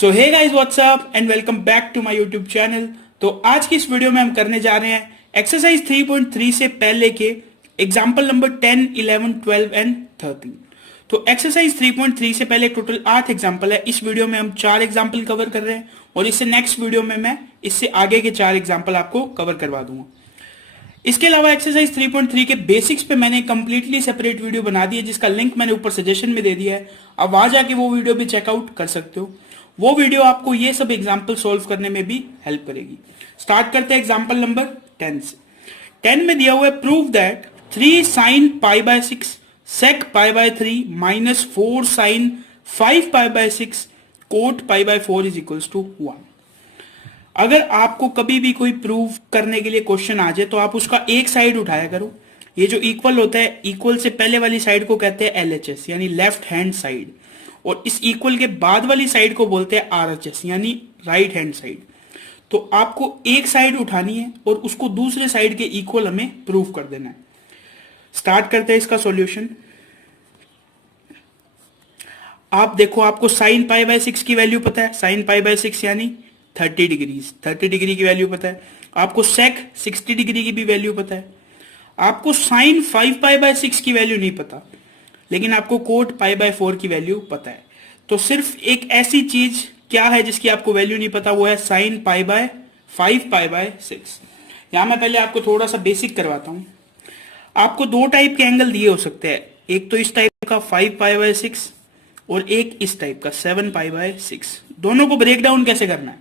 So hey guys what's up and welcome back to my YouTube channel. तो आज की इस वीडियो में हम करने जा रहे हैं एक्सरसाइज 3.3 से पहले के एग्जाम्पल नंबर 10, 11, 12 एंड 13। तो एक्सरसाइज 3.3 से पहले टोटल 8 एग्जाम्पल है। इस वीडियो में हम 4 एग्जाम्पल कवर कर रहे हैं और इससे नेक्स्ट वीडियो में मैं इससे आगे के 4 एग्जाम्पल आपको कवर करवा दूंगा। इसके अलावा एक्सरसाइज 3.3 के बेसिक्स पे मैंने कंप्लीटली सेपरेट वीडियो बना दी है, जिसका लिंक मैंने ऊपर सजेशन में दे दिया है। अब वहां जाके वो वीडियो भी चेकआउट कर सकते हो। वो वीडियो आपको ये सब एग्जाम्पल सॉल्व करने में भी हेल्प करेगी। स्टार्ट करते हैं एग्जाम्पल नंबर 10 से। 10 में दिया हुआ है prove that 3 sin π/6 sec π/3 minus 4 sin 5 π/6 cot π/4 is equals to 1। अगर आपको कभी भी कोई प्रूव करने के लिए क्वेश्चन आ जाए तो आप उसका एक साइड उठाया करो। ये जो इक्वल होता है, इक्वल से पहले वाली साइड को कहते हैं LHS यानी लेफ्ट हैंड साइड, और इस इक्वल के बाद वाली साइड को बोलते हैं RHS यानी राइट हैंड साइड। तो आपको एक साइड उठानी है और उसको दूसरे साइड के इक्वल हमें प्रूव कर देना है। स्टार्ट करते हैं इसका सॉल्यूशन। आप देखो, आपको साइन π/6 की वैल्यू पता है, साइन π/6 यानी 30 डिग्रीज, 30 डिग्री की वैल्यू पता है। आपको सेक 60 डिग्री की भी वैल्यू पता है। आपको साइन 5 π/6 की वैल्यू नहीं पता, लेकिन आपको कोट π/4 की वैल्यू पता है। तो सिर्फ एक ऐसी चीज क्या है जिसकी आपको वैल्यू नहीं पता, वो है साइन π/5 π/6। यहां मैं पहले आपको थोड़ा सा बेसिक करवाता हूं। आपको दो टाइप के एंगल दिए हो सकते हैं, एक तो इस टाइप का 5 π/6 और एक इस टाइप का 7 π/6। दोनों को ब्रेक डाउन कैसे करना है?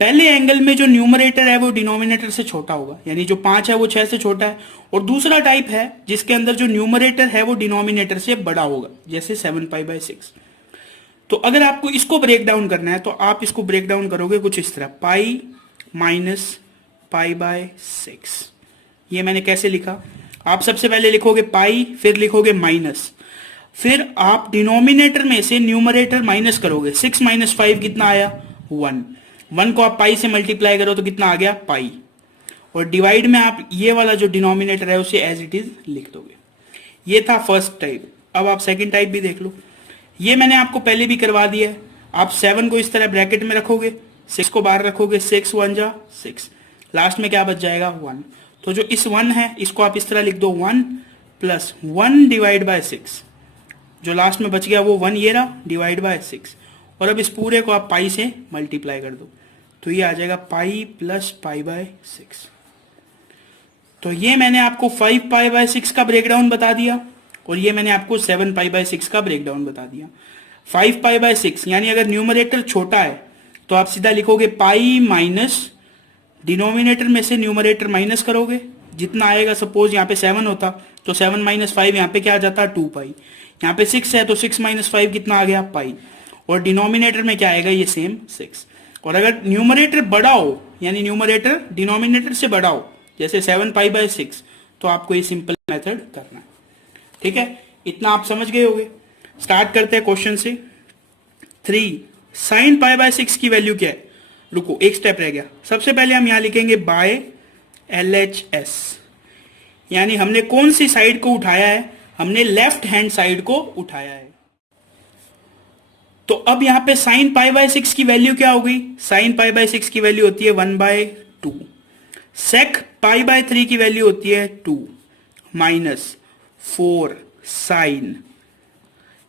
पहले एंगल में जो न्यूमरेटर है वो डिनोमिनेटर से छोटा होगा, यानी जो 5 है वो 6 से छोटा है। और दूसरा टाइप है जिसके अंदर जो न्यूमरेटर है वो डिनोमिनेटर से बड़ा होगा, जैसे 7 π/6। तो अगर आपको इसको ब्रेक डाउन करना है तो आप इसको ब्रेक डाउन करोगे कुछ इस तरह, पाई माइनस π/6। ये मैंने कैसे लिखा? आप सबसे पहले लिखोगे पाई, फिर लिखोगे माइनस, फिर आप डिनोमिनेटर में से न्यूमरेटर माइनस करोगे। 6 - 5 कितना आया? 1। 1 को आप पाई से मल्टीप्लाई करो तो कितना आ गया? पाई। और डिवाइड में आप ये वाला जो डिनोमिनेटर है उसे एज इट इज लिख दोगे। ये था फर्स्ट टाइप। अब आप सेकंड टाइप भी देख लो। ये मैंने आपको पहले भी करवा दिया है। आप 7 को इस तरह ब्रैकेट में रखोगे, 6 को बाहर रखोगे, 6 1 जा 6, लास्ट में क्या बच जाएगा? 1। तो जो इस 1 है इसको आप इस तरह लिख दो, 1 + 1 डिवाइड बाय 6। जो लास्ट में बच गया वो 1 ये रहा, डिवाइड बाय 6। और अब इस पूरे को आप पाई से मल्टीप्लाई कर दो तो ये आ जाएगा पाई + π/6। तो ये मैंने आपको 5 π/6 का ब्रेकडाउन बता दिया और ये मैंने आपको 7 π/6 का ब्रेकडाउन बता दिया। 5 π/6 यानी अगर न्यूमरेटर छोटा है तो आप सीधा लिखोगे पाई माइनस, डिनोमिनेटर में से न्यूमरेटर माइनस करोगे, जितना आएगा। सपोज यहाँ पे 7 होता तो 7 - 5 यहाँ पे क्या आ जाता? 2 पाई। यहाँ पे 6 है तो 6 - 5 कितना आ गया? पाई। और डिनोमिनेटर में क्या आएगा? ये सेम 6। और अगर न्यूमरेटर बड़ा हो, यानी न्यूमरेटर डिनोमिनेटर से बड़ा हो, जैसे 7 π/6, तो आपको ये सिंपल मेथड करना है। ठीक है, इतना आप समझ गए होंगे। स्टार्ट करते हैं क्वेश्चन से। 3 sin π/6 की वैल्यू क्या है? रुको, एक स्टेप रह गया। सबसे पहले हम यहां लिखेंगे बाय LHS, यानी हमने कौन सी साइड को उठाया है? हमने लेफ्ट हैंड साइड को उठाया है। तो अब यहां पे साइन π/6 की वैल्यू क्या होगी? साइन π/6 की वैल्यू होती है 1/2। सेक π/3 की वैल्यू होती है 2 माइनस 4 साइन।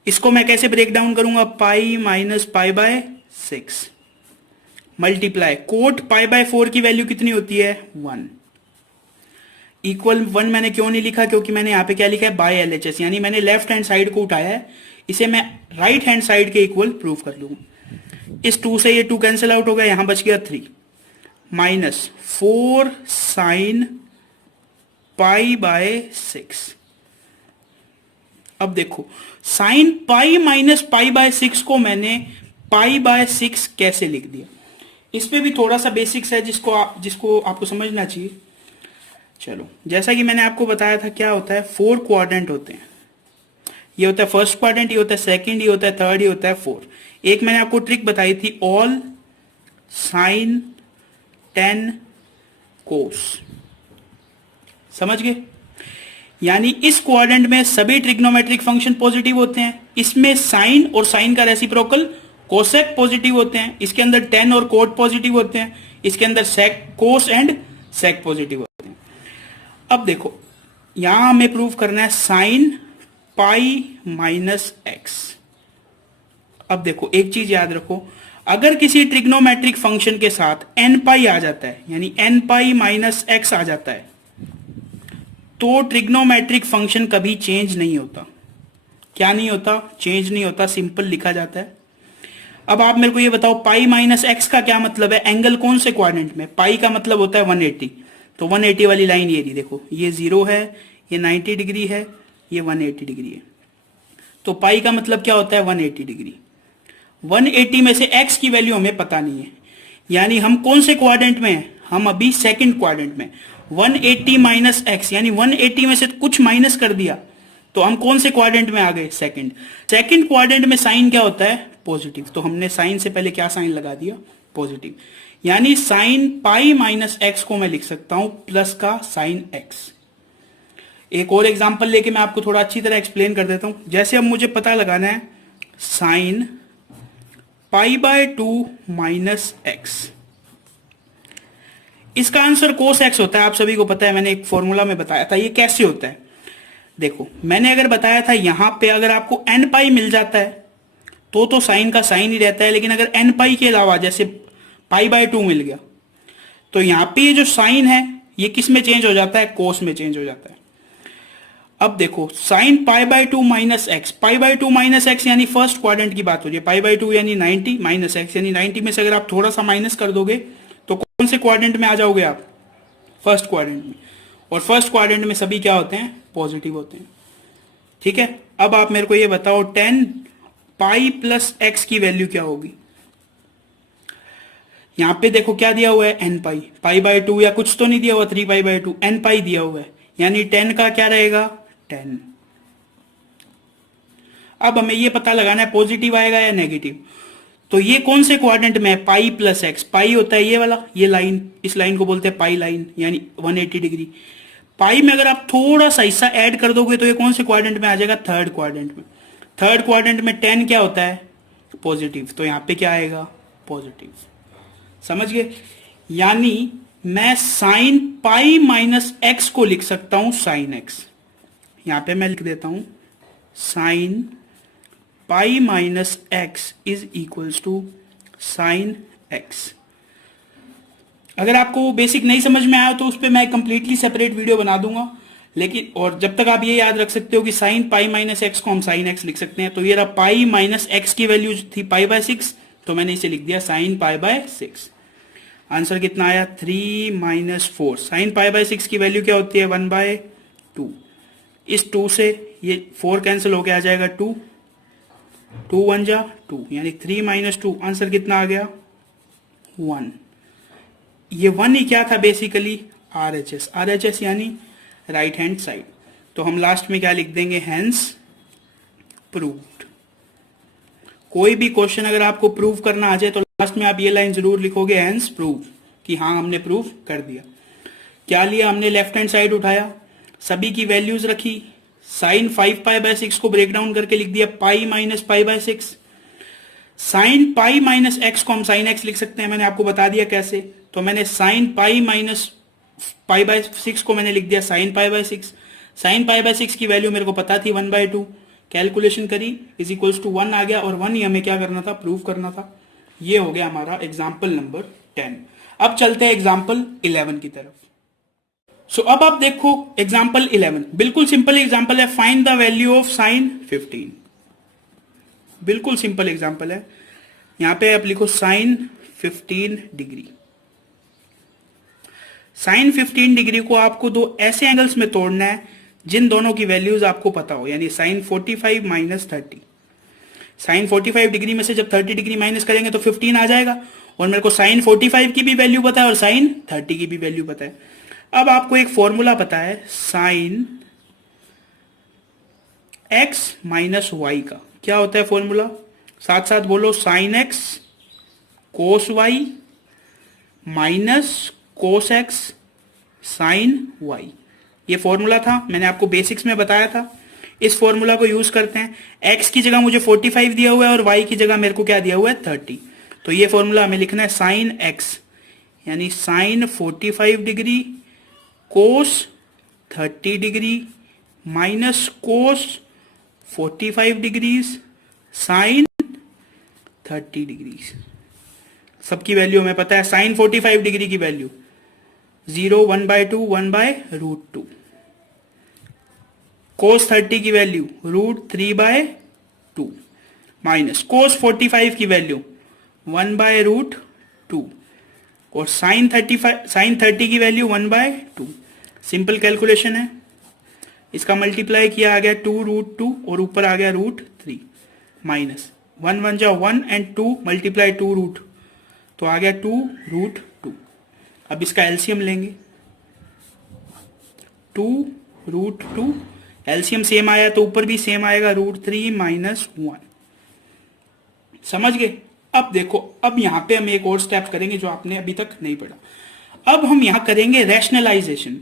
इसको मैं कैसे ब्रेक डाउन करूंगा? पाई माइनस π/6 मल्टीप्लाई कोट π/4 की वैल्यू कितनी होती है? 1 इक्वल 1। मैंने क्यों नहीं लिखा? क्योंकि मैंने यहां पे क्या लिखा है? बाय LHS, यानी मैंने लेफ्ट हैंड साइड को उठाया है, इसे मैं राइट हैंड साइड के इक्वल प्रूव कर लूंगा। इस 2 से ये 2 कैंसिल आउट हो गया, यहां बच गया 3 माइनस 4 साइन π/6। अब देखो, साइन पाई माइनस π/6 को मैंने π/6 कैसे लिख दिया? इस पे भी थोड़ा सा बेसिक्स है जिसको आपको समझना चाहिए। चलो, जैसा कि मैंने आपको बताया था, क्या होता है? 4 क्वाड्रेंट होते हैं। ये होता है फर्स्ट क्वाड्रेंट, ये होता है सेकंड, ये होता है थर्ड, ये होता है 4। एक मैंने आपको ट्रिक बताई थी, ऑल साइन 10 कोस। समझ गए? यानी इस क्वाड्रेंट में सभी ट्रिग्नोमेट्रिक फंक्शन पॉजिटिव होते हैं। इसमें साइन और साइन का रेसिप्रोकल कोसेक पॉजिटिव होते हैं, इसके अंदर टेन और कोट पॉजिटिव होते हैं, इसके अंदर सेक कोस एंड सेक पॉजिटिव होते हैं। अब देखो यहां हमें प्रूव करना है साइन पाई माइनस एक्स। अब देखो एक चीज याद रखो, अगर किसी ट्रिग्नोमेट्रिक फंक्शन के साथ एन पाई आ जाता है यानी एन पाई माइनस एक्स आ जाता है तो ट्रिग्नोमेट्रिक फंक्शन कभी चेंज नहीं होता। क्या नहीं होता? चेंज नहीं होता, सिंपल लिखा जाता है। अब आप मेरे को ये बताओ पाई माइनस एक्स का क्या मतलब है, एंगल कौन से क्वाड्रेंट में? पाई का मतलब होता है 180, तो 180 वाली लाइन ये रही, देखो ये 0 है, ये 90 डिग्री है, ये 180 डिग्री है, तो पाई का मतलब क्या होता है 180 डिग्री। 180 में से x की वैल्यू हमें पता नहीं है, यानी हम कौन से क्वाड्रेंट में हैं? हम अभी सेकंड क्वाड्रेंट में। 180 माइनस एक्स यानी 180 में से कुछ माइनस कर दिया तो हम कौन से क्वाड्रेंट में आ गए? सेकंड। सेकंड क्वाड्रेंट में साइन क्या होता है? पॉजिटिव, तो हमने साइन से पहले क्या साइन लगा दिया? पॉजिटिव। यानी साइन पाई माइनस एक्स को मैं लिख सकता हूं प्लस का साइन एक्स। एक और एग्जांपल लेके मैं आपको थोड़ा अच्छी तरह एक्सप्लेन कर देता हूं। जैसे अब मुझे पता लगाना है sine pi by 2 minus x, इसका आंसर कोस एक्स होता है, आप सभी को पता है, मैंने एक फॉर्मूला में बताया था। ये कैसे होता है? देखो मैंने अगर बताया था यहां पे अगर आपको एन पाई मिल जाता है तो साइन का साइन ही रहता है, लेकिन अगर एन पाई के अलावा जैसे पाई बाय 2 मिल गया तो यहां पे ये जो साइन है ये किस में चेंज हो जाता है? कोस में चेंज हो जाता है। अब देखो sine pi by 2 minus x, pi by 2 minus x यानी फर्स्ट क्वाड्रेंट की बात हो रही है, पाई बाय 2 यानी 90 माइनस एक्स यानी 90 में से अगर आप थोड़ा सा माइनस कर दोगे तो कौन से क्वाड्रेंट में आ जाओगे आप? फर्स्ट क्वाड्रेंट में। और फर्स्ट क्वाड्रेंट में सभी क्या होते हैं? पॉजिटिव होते हैं। ठीक है, अब आप मेरे को ये बताओ 10 पाई प्लस एक्स की वैल्यू क्या होगी? यहां पे देखो क्या दिया हुआ है? एन पाई, पाई बाय 2 या कुछ तो नहीं दिया हुआ 3 पाई बाय 2, एन पाई दिया हुआ है, यानी 10 का क्या रहेगा? 10। अब हमें ये पता लगाना है पॉजिटिव आएगा या नेगेटिव। तो ये कौन से क्वाड्रेंट में है? पाई प्लस एक्स, पाई होता है ये वाला, ये लाइन, इस लाइन को बोलते हैं पाई लाइन यानी 180 डिग्री। पाई में अगर आप थोड़ा सा हिस्सा ऐड कर दोगे तो ये कौन से क्वाड्रेंट में आ जाएगा? थर्ड क्वाड्रेंट में। थर्ड क्वाड्रेंट में 10 क्या होता है? पॉजिटिव, तो यहां पे क्या आएगा? पॉजिटिव। समझ गए? यानी मैं साइन पाई माइनस एक्स को लिख सकता हूं साइन एक्स। यहां पे मैं लिख देता हूं sine pi minus x is equals to sine x. अगर आपको बेसिक नहीं समझ में आया तो उस पर मैं कंप्लीटली सेपरेट वीडियो बना दूंगा, लेकिन और जब तक आप ये याद रख सकते हो कि साइन पाई माइनस एक्स को हम साइन एक्स लिख सकते हैं। तो ये रहा पाई माइनस एक्स की वैल्यू थी पाई बाय 6, तो मैंने इसे लिख दिया साइन पाई बाय 6। आंसर कितना आया? 3 माइनस 4। साइन पाई बाय 6 की वैल्यू क्या होती है? 1/2। इस 2 से ये 4 कैंसिल होके आ जाएगा 2, 2 1 जा 2, यानी 3 माइनस 2। आंसर कितना आ गया? 1। ये 1 ही क्या था? Basically RHS। RHS यानी राइट हैंड साइड। तो हम लास्ट में क्या लिख देंगे? Hence proved. कोई भी क्वेश्चन अगर आपको प्रूव करना आ जाए तो लास्ट में आप ये लाइन जरूर लिखोगे, हैंस प्रूव, कि हाँ हमने प्रूव कर दिया। क्या लिया हमने? लेफ्ट हैंड साइड उठाया, सभी की वैल्यूज रखी, साइन 5 पाई बाय 6 को ब्रेक डाउन करके लिख दिया pi minus pi by 6। Sign pi minus x को हम साइन एक्स लिख सकते हैं, मैंने आपको बता दिया कैसे। तो मैंने sign pi minus pi by 6 को मैंने लिख दिया sine pi by 6। Sine pi by 6 की वैल्यू मेरे को पता थी 1/2, कैलकुलेशन करी इज इक्वल्स टू 1 आ गया, और 1 ही हमें क्या करना था? प्रूव करना था। ये हो गया हमारा एग्जाम्पल नंबर 10। अब चलते हैं एग्जाम्पल 11 की तरफ। सो अब आप देखो एग्जाम्पल 11, बिल्कुल सिंपल एग्जाम्पल है। Find the value of sine 15। बिल्कुल सिंपल एग्जाम्पल है। यहां पे आप लिखो साइन 15 डिग्री। साइन 15 डिग्री को आपको दो ऐसे एंगल्स में तोड़ना है जिन दोनों की वैल्यूज आपको पता हो, यानी साइन 45 माइनस 30। साइन 45 डिग्री में से जब 30 डिग्री माइनस करेंगे तो 15 आ जाएगा, और मेरे को साइन 45 की भी वैल्यू पता है और साइन 30 की भी वैल्यू पता है। अब आपको एक फॉर्मूला पता है साइन x माइनस वाई का। क्या होता है फॉर्मूला? साथ साथ बोलो, sine x cos y minus cos x sine y। ये फॉर्मूला था, मैंने आपको बेसिक्स में बताया था। इस फॉर्मूला को यूज करते हैं। x की जगह मुझे 45 दिया हुआ है और y की जगह मेरे को क्या दिया हुआ है 30। तो ये फॉर्मूला हमें लिखना है साइन x यानी sine 45 degree cos 30 degree minus cos 45 degrees sine 30 degrees. सबकी वैल्यू हमें पता है। साइन 45 डिग्री की वैल्यू 0, 1/2, 1/√2। कोस 30 की वैल्यू √3/2 माइनस कोस 45 की वैल्यू 1/√2 और साइन 30 की वैल्यू 1/2। सिंपल कैलकुलेशन है। इसका मल्टीप्लाई किया आ गया 2√2 और ऊपर आ गया √3 माइनस 1 1 जा 1 एंड 2 मल्टीप्लाई 2√, तो आ गया 2√2। अब इसका एलसीएम लेंगे 2√2, एलसीएम सेम आया तो ऊपर भी सेम आएगा √3 माइनस 1। समझ गए? अब देखो, अब यहां पे हम एक और स्टेप करेंगे जो आपने अभी तक नहीं पढ़ा। अब हम यहां करेंगे रैशनलाइजेशन।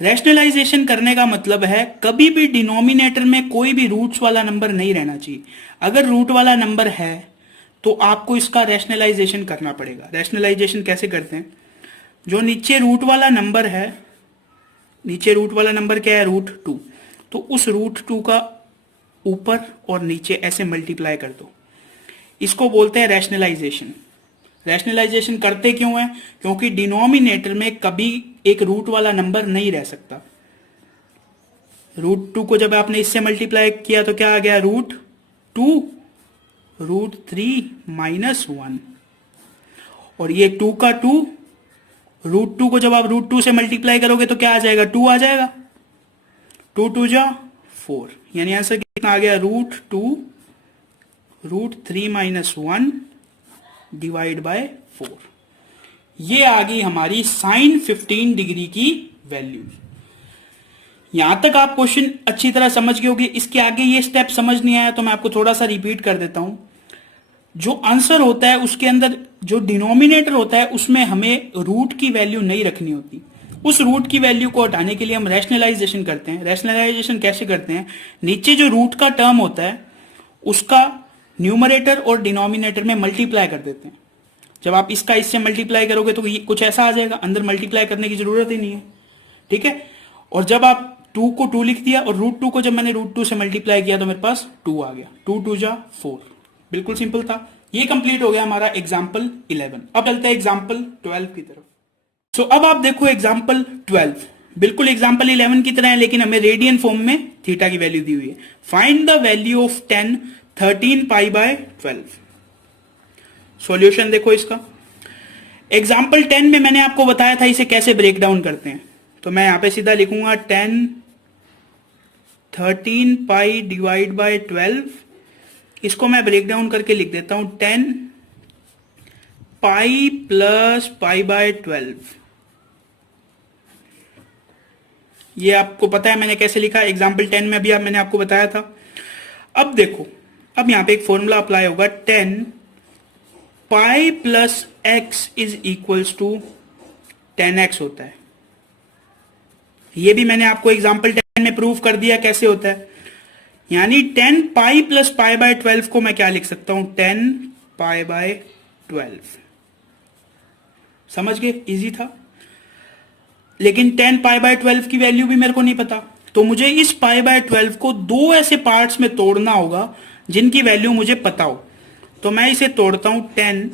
रैशनलाइजेशन करने का मतलब है कभी भी डिनोमिनेटर में कोई भी रूट्स वाला नंबर नहीं रहना चाहिए। अगर रूट वाला नंबर है तो आपको इसका रैशनलाइजेशन करना पड़ेगा। रैशनलाइजेशन कैसे करते हैं? जो नीचे रूट वाला नंबर है, नीचे रूट वाला नंबर क्या है √2, तो उस √2 का ऊपर और नीचे ऐसे मल्टीप्लाई कर दो। इसको बोलते हैं रैशनलाइजेशन। रैशनलाइजेशन करते क्यों है? क्योंकि डिनोमिनेटर में कभी एक रूट वाला नंबर नहीं रह सकता। √2 को जब आपने इससे मल्टीप्लाई किया तो क्या आ गया √2 √3 माइनस 1, और ये 2 का 2, √2 को जब आप √2 से मल्टीप्लाई करोगे तो क्या आ जाएगा 2 आ जाएगा। 2 2 जा 4, यानी आंसर कितना आ गया √2 √3 माइनस 1 डिवाइड बाय 4। ये आ गई हमारी साइन 15 डिग्री की वैल्यू। यहां तक आप क्वेश्चन अच्छी तरह समझ गए होंगे। इसके आगे ये स्टेप समझ नहीं आया तो मैं आपको थोड़ा सा रिपीट कर देता हूं। जो आंसर होता है उसके अंदर जो डिनोमिनेटर होता है उसमें हमें रूट की वैल्यू नहीं रखनी होती। उस रूट की वैल्यू को हटाने के लिए हम रैशनलाइजेशन करते हैं। रैशनलाइजेशन कैसे करते हैं? नीचे जो रूट का टर्म होता है उसका न्यूमरेटर और डिनोमिनेटर में मल्टीप्लाई कर देते हैं। जब आप इसका इससे मल्टीप्लाई करोगे तो ये कुछ ऐसा आ जाएगा, अंदर मल्टीप्लाई करने की जरूरत ही नहीं है। ठीक है, और जब आप 2 को 2 लिख दिया और √2 को जब मैंने √2 से मल्टीप्लाई किया तो मेरे पास 2 आ गया। 2 2 जा 4, बिल्कुल सिंपल था। ये कंप्लीट हो गया हमारा एग्जाम्पल 11। अब चलते हैं एग्जाम्पल 12 की तरफ। सो अब आप देखो एग्जाम्पल 12 बिल्कुल एग्जाम्पल 11 की तरह है, लेकिन हमें रेडियन फॉर्म में थीटा की वैल्यू दी हुई है। Find the value of 10 13 π/12। Solution देखो इसका। एग्जाम्पल 10 में मैंने आपको बताया था इसे कैसे ब्रेक डाउन करते हैं, तो मैं यहां पे सीधा लिखूंगा 10 13 π डिवाइड बाय 12। इसको मैं ब्रेक डाउन करके लिख देता हूं 10 π प्लस π/12। ये आपको पता है मैंने कैसे लिखा एग्जाम्पल 10 में, अभी मैंने आपको बताया था। अब देखो, अब यहां पे एक फॉर्मूला अप्लाई होगा 10 π plus x is equals to 10x होता है। ये भी मैंने आपको एग्जाम्पल 10 में प्रूव कर दिया कैसे होता है। यानी 10 π प्लस π/12 को मैं क्या लिख सकता हूं 10 π/12। समझ गए? इजी था। लेकिन 10 π/12 की वैल्यू भी मेरे को नहीं पता, तो मुझे इस π/12 को दो ऐसे पार्ट्स में तोड़ना होगा जिनकी वैल्यू मुझे पता हो। तो मैं इसे तोड़ता हूं 10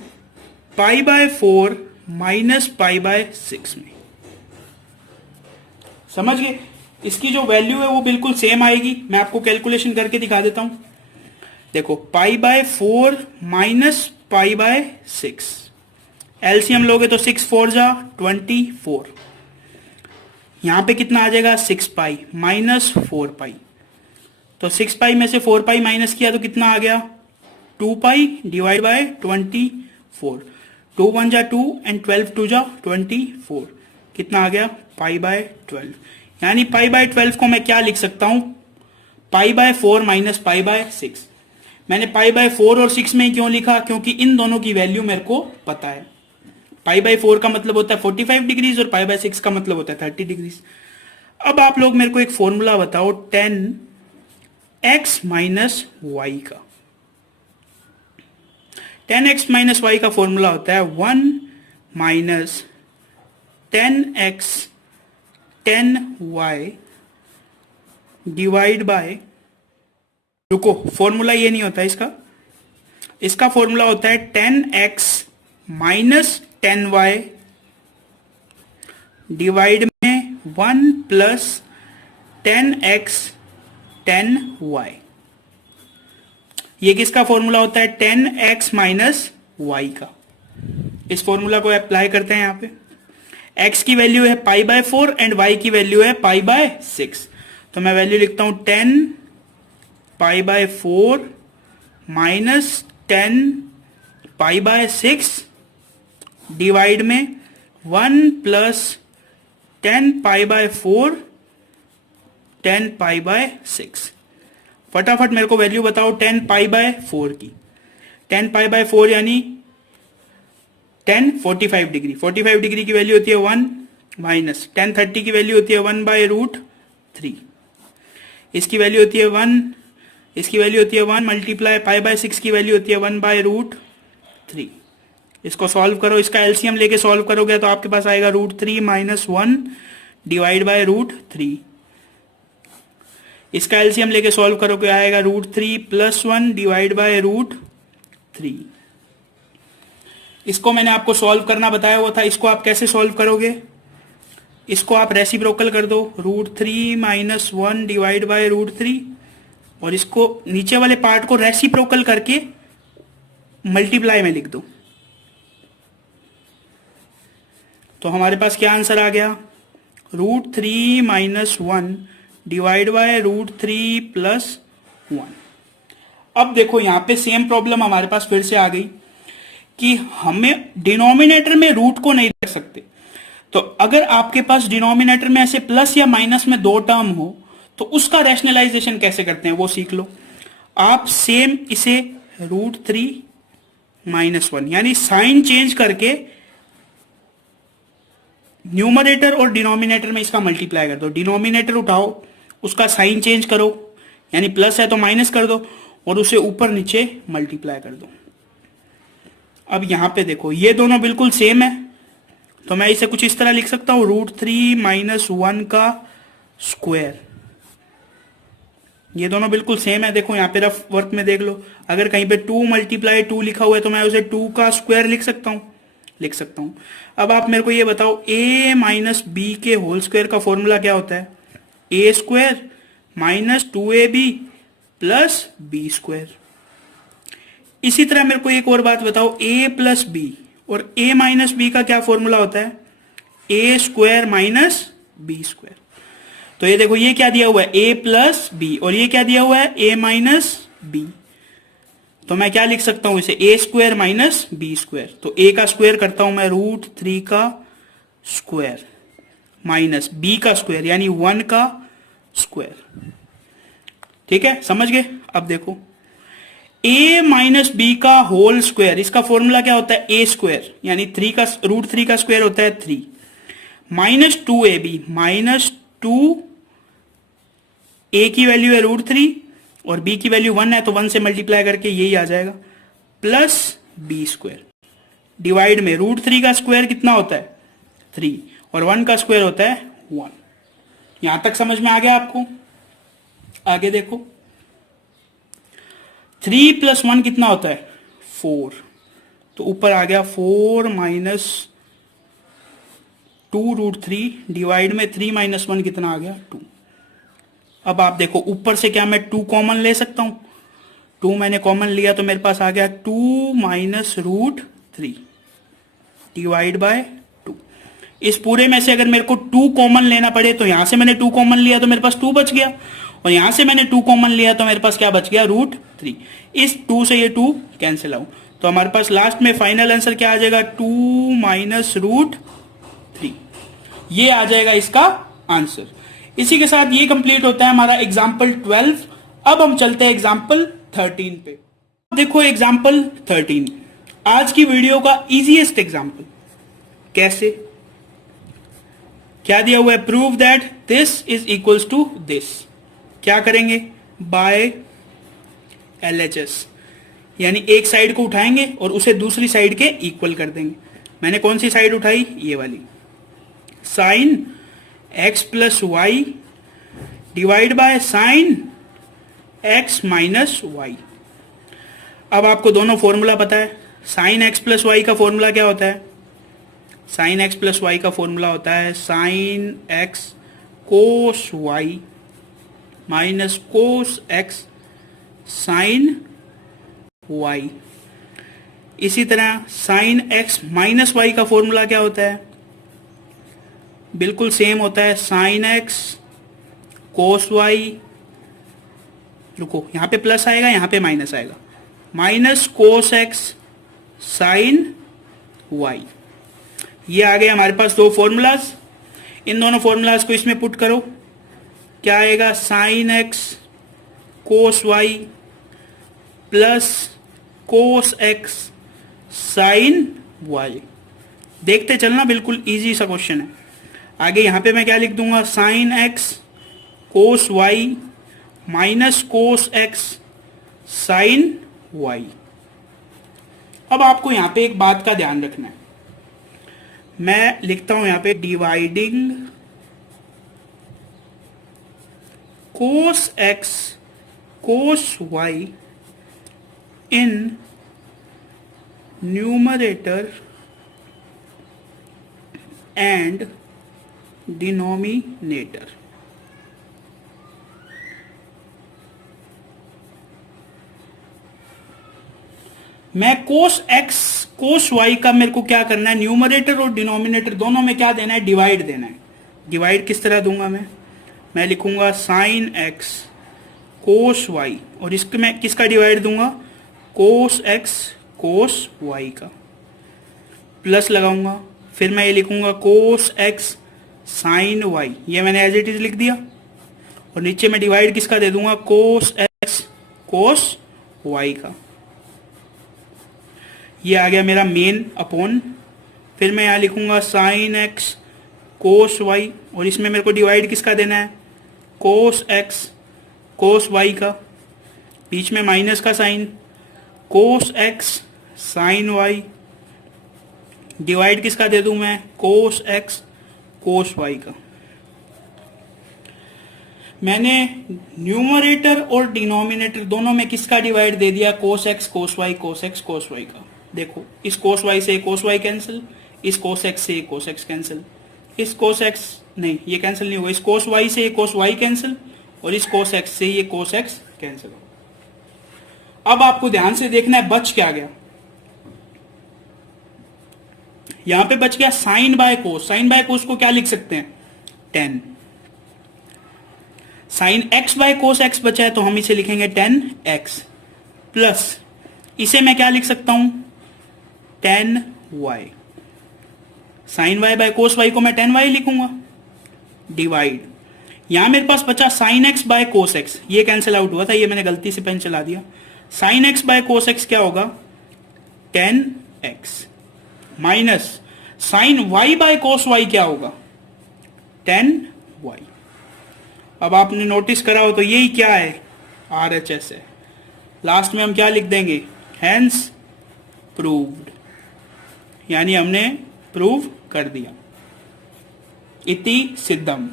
π/4 माइनस π/6 में। समझ गए? इसकी जो वैल्यू है वो बिल्कुल सेम आएगी। मैं आपको कैलकुलेशन करके दिखा देता हूं। देखो π/4 माइनस π/6, एलसीएम लोगे तो 6 4 जा 24। यहां पे कितना आ जाएगा 6 π माइनस 4 π। तो 6 π में से 4 π माइनस किया तो कितना आ गया 2 π डिवाइड बाय 24। 2 1 जा 2 एंड 12 2 जा 24। कितना आ गया π/12। यानी π/12 को मैं क्या लिख सकता हूं π/4 माइनस π/6। मैंने π/4 और 6 में क्यों लिखा? क्योंकि इन दोनों की वैल्यू मेरे को पता है। π/4 का मतलब होता है 45 डिग्रीज और π/6 का मतलब होता है 30 डिग्रीज। अब आप लोग मेरे को एक फॉर्मूला बताओ 10 x माइनस वाई का। 10x माइनस वाई का फॉर्मूला होता है 1 minus 10x 10y divide by, रुको, फॉर्मूला ये नहीं होता इसका, इसका फॉर्मूला होता है 10x माइनस 10y डिवाइड में 1 प्लस 10x 10y। ये किसका फॉर्मूला होता है? 10x माइनस वाई का। इस फॉर्मूला को अप्लाई करते हैं। यहां पे x की वैल्यू है पाई बाय 4 एंड y की वैल्यू है पाई बाय 6। तो मैं वैल्यू लिखता हूं 10 pi by 4 minus 10 pi by 6 divide में 1 plus 10 pi by 4 10 pi by 6। फटाफट मेरे को वैल्यू बताओ 10 पाई बाय 4 की। 10 पाई बाय 4 यानी 10 45 डिग्री। 45 डिग्री की वैल्यू होती है 1 माइनस 10 30 की वैल्यू होती है 1 बाय रूट 3। इसकी वैल्यू होती है 1, इसकी वैल्यू होती है 1 मल्टीप्लाई पाई बाय 6 की वैल्यू होती है 1 बाय रूट 3। इसको सॉल्व करो, इसका एलसीएम लेके सॉल्व करोगे तो आपके पास आएगा root 3 minus 1 divide by root 3। इसका एलसीएम लेके सॉल्व करोगे आएगा root 3 plus 1 divide by root 3। इसको मैंने आपको सॉल्व करना बताया हुआ था, इसको आप कैसे सॉल्व करोगे? इसको आप रेसिप्रोकल कर दो, root 3 minus 1 divide by root 3, और इसको नीचे वाले पार्ट को रेसिप्रोकल करके मल्टीप्लाई में लिख दो। तो हमारे पास क्या आंसर आ गया? Root 3 minus 1 divide by root 3 plus 1। अब देखो यहां पे सेम प्रॉब्लम हमारे पास फिर से आ गई कि हमें डिनोमिनेटर में रूट को नहीं रख सकते। तो अगर आपके पास डिनोमिनेटर में ऐसे प्लस या माइनस में दो टर्म हो तो उसका रैशनलाइजेशन कैसे करते हैं वो सीख लो। आप सेम इसे रूट 3 माइनस 1 यानी साइन चेंज करके न्यूमरेटर और डिनोमिनेटर में इसका मल्टीप्लाई कर दो। डिनोमिनेटर उठाओ, उसका साइन चेंज करो, यानी प्लस है तो माइनस कर दो और उसे ऊपर नीचे मल्टीप्लाई कर दो। अब यहां पे देखो ये दोनों बिल्कुल सेम है, तो मैं इसे कुछ इस तरह लिख सकता हूं, रूट 3 माइनस 1 का स्क्वायर। ये दोनों बिल्कुल सेम है। देखो यहां पे रफ वर्क में देख लो, अगर कहीं पे 2 मल्टीप्लाई 2 लिखा हुआ है तो मैं उसे 2 का स्क्वायर लिख सकता हूं। अब आप मेरे को ये बताओ a माइनस बी के होल स्क्वायर का फॉर्मूला क्या होता है? a square minus 2ab plus B square. इसी तरह मेरे को एक और बात बताओ, a प्लस बी और a माइनस बी का क्या फॉर्मूला होता है? a square minus B square. तो ये देखो ये क्या दिया हुआ है? a प्लस बी, और ये क्या दिया हुआ है? a minus B. तो मैं क्या लिख सकता हूं इसे? a square minus B square. तो a का स्क्वायर करता हूं मैं रूट 3 का स्क्वायर माइनस b का स्क्वायर यानी 1 का स्क्वायर। ठीक है, समझ गए? अब देखो a माइनस बी का होल स्क्वायर, इसका फॉर्मूला क्या होता है? a स्क्वायर यानी 3 का रूट 3 का स्क्वायर होता है 3 माइनस 2ab, माइनस 2 a की वैल्यू है रूट 3 और b की वैल्यू 1 है तो 1 से मल्टीप्लाई करके यही आ जाएगा, प्लस b स्क्वायर डिवाइड में रूट 3 का स्क्वायर कितना होता है? 3 और 1 का स्क्वायर होता है 1। यहां तक समझ में आ गया आपको? आगे देखो 3 प्लस 1 कितना होता है? 4। तो ऊपर आ गया 4 माइनस 2 रूट 3 डिवाइड में 3 माइनस 1 कितना आ गया? 2। अब आप देखो ऊपर से क्या मैं 2 कॉमन ले सकता हूं? 2 मैंने कॉमन लिया तो मेरे पास आ गया 2 माइनस रूट 3 डिवाइड बाय 2। इस पूरे में से अगर मेरे को 2 कॉमन लेना पड़े तो यहां से मैंने 2 कॉमन लिया तो मेरे पास 2 बच गया, और यहां से मैंने 2 कॉमन लिया तो मेरे पास क्या बच गया? रूट 3। इस 2 से ये 2 कैंसिल आउट, तो हमारे पास लास्ट में फाइनल आंसर क्या आ जाएगा? 2 माइनस रूट 3। ये आ जाएगा इसका आंसर। इसी के साथ ये कंप्लीट होता है हमारा एग्जाम्पल 12। अब हम चलते हैं एग्जाम्पल 13 पे। देखो एग्जाम्पल 13 आज की वीडियो का इजीएस्ट एग्जाम्पल। कैसे? क्या दिया हुआ है? Prove that this is equals to this. क्या करेंगे? बाय LHS, यानी एक साइड को उठाएंगे और उसे दूसरी साइड के इक्वल कर देंगे। मैंने कौन सी साइड उठाई? ये वाली। Sine x plus Y divide by sine x minus Y. अब आपको दोनों फॉर्मूला पता है। साइन x प्लस वाई का फॉर्मूला क्या होता है? साइन x प्लस वाई का फॉर्मूला होता है sine x cos Y minus cos x sine Y. इसी तरह साइन x माइनस वाई का फॉर्मूला क्या होता है? बिल्कुल सेम होता है साइन x कोस वाई, रुको यहां पे प्लस आएगा यहां पे माइनस आएगा, minus cos x sine Y. ये आ गए हमारे पास दो फॉर्मूलाज। इन दोनों फॉर्मूलाज को इसमें पुट करो, क्या आएगा? Sine x cos y plus cos x sine y. देखते चलना, बिल्कुल इजी सा क्वेश्चन है। आगे यहां पे मैं क्या लिख दूंगा? Sine x cos Y minus cos x sine y. अब आपको यहां पे एक बात का ध्यान रखना है। मैं लिखता हूं यहां पे dividing cos x cos Y in numerator and denominator. मैं कोस x कोस y का मेरे को क्या करना है? न्यूमरेटर और डिनोमिनेटर दोनों में क्या देना है? डिवाइड देना है। डिवाइड किस तरह दूंगा मैं लिखूंगा साइन x कोस y और इसके मैं किसका डिवाइड दूंगा? कोस x कोस y का। प्लस लगाऊंगा, फिर मैं ये लिखूंगा कोस x साइन y, ये मैंने एज इट इज लिख दिया। और नीचे मैं डिवाइड किसका दे दूंगा? कोस x कोस y का। ये आ गया मेरा मेन अपॉन, फिर मैं यहां लिखूंगा साइन x कोस y और इसमें मेरे को डिवाइड किसका देना है? कोस x कोस y का। बीच में माइनस का साइन, कोस x साइन y। डिवाइड किसका दे दूं मैं? कोस x कोस y का। मैंने न्यूमरेटर और डिनोमिनेटर दोनों में किसका डिवाइड दे दिया? कोस x कोस y कोस x कोस y का। देखो इस कोस y से कोस y कैंसिल, इस कोस x से कोस x कैंसिल, इस कोस x नहीं ये कैंसिल नहीं होगा, इस कोस y से कोस y कैंसिल और इस कोस x से ये कोस x कैंसिल होगा। अब आपको ध्यान से देखना है बच क्या गया। यहां पे बच गया sine by cos. Sine by cos को क्या लिख सकते हैं? 10। Sine x by cos x बचा है तो हम इसे लिखेंगे 10x प्लस इसे मैं क्या लिख सकता हूं? 10y। Sine y by cos y को मैं 10y लिखूंगा। डिवाइड, यहां मेरे पास बचा sine x by cos x, ये कैंसिल आउट हुआ था, ये मैंने गलती से पेन चला दिया। Sine x by cos x क्या होगा? 10x minus sine y by cos y क्या होगा? 10y। अब आपने नोटिस करा हो तो यही क्या है? RHS है। लास्ट में हम क्या लिख देंगे? हेंस प्रूव्ड, यानी हमने प्रूव कर दिया। इति सिद्धम।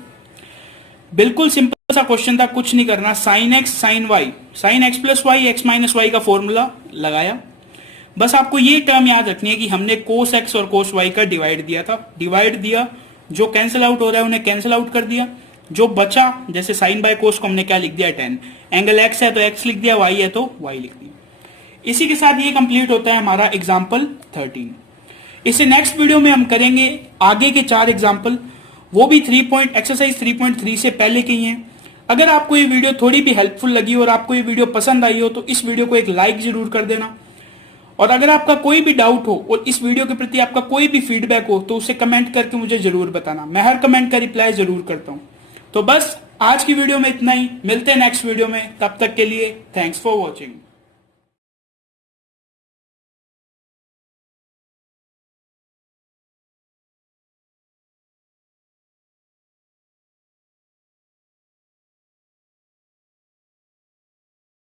बिल्कुल सिंपल सा क्वेश्चन था, कुछ नहीं करना। Sine x sine y, sine x plus Y x minus Y का फॉर्मूला लगाया। बस आपको ये टर्म याद रखनी है कि हमने कोस x और कोस y का डिवाइड दिया था। डिवाइड दिया, जो कैंसिल आउट हो रहा है उन्हें कैंसिल आउट कर दिया। जो बचा, जैसे साइन बाय कोस को हमने क्या लिख दिया? 10। एंगल x है तो x लिख दिया, y है तो y लिख दिया। इसी के साथ ये कंप्लीट होता है हमारा एग्जाम्पल 13। इसे नेक्स्ट वीडियो में हम करेंगे आगे के 4 एग्जाम्पल, वो भी एक्सरसाइज 3.3 से पहले की हैं। अगर आपको ये वीडियो थोड़ी भी हेल्पफुल लगी और आपको ये वीडियो पसंद आई हो तो इस वीडियो को एक लाइक जरूर कर देना। और अगर आपका कोई भी डाउट हो और इस वीडियो के प्रति आपका कोई भी फीडबैक हो तो उसे कमेंट करके मुझे जरूर बताना, मैं हर कमेंट का रिप्लाई जरूर करता हूं। तो बस आज की वीडियो में इतना ही, मिलते हैं नेक्स्ट वीडियो में, तब तक के लिए थैंक्स फॉर वॉचिंग।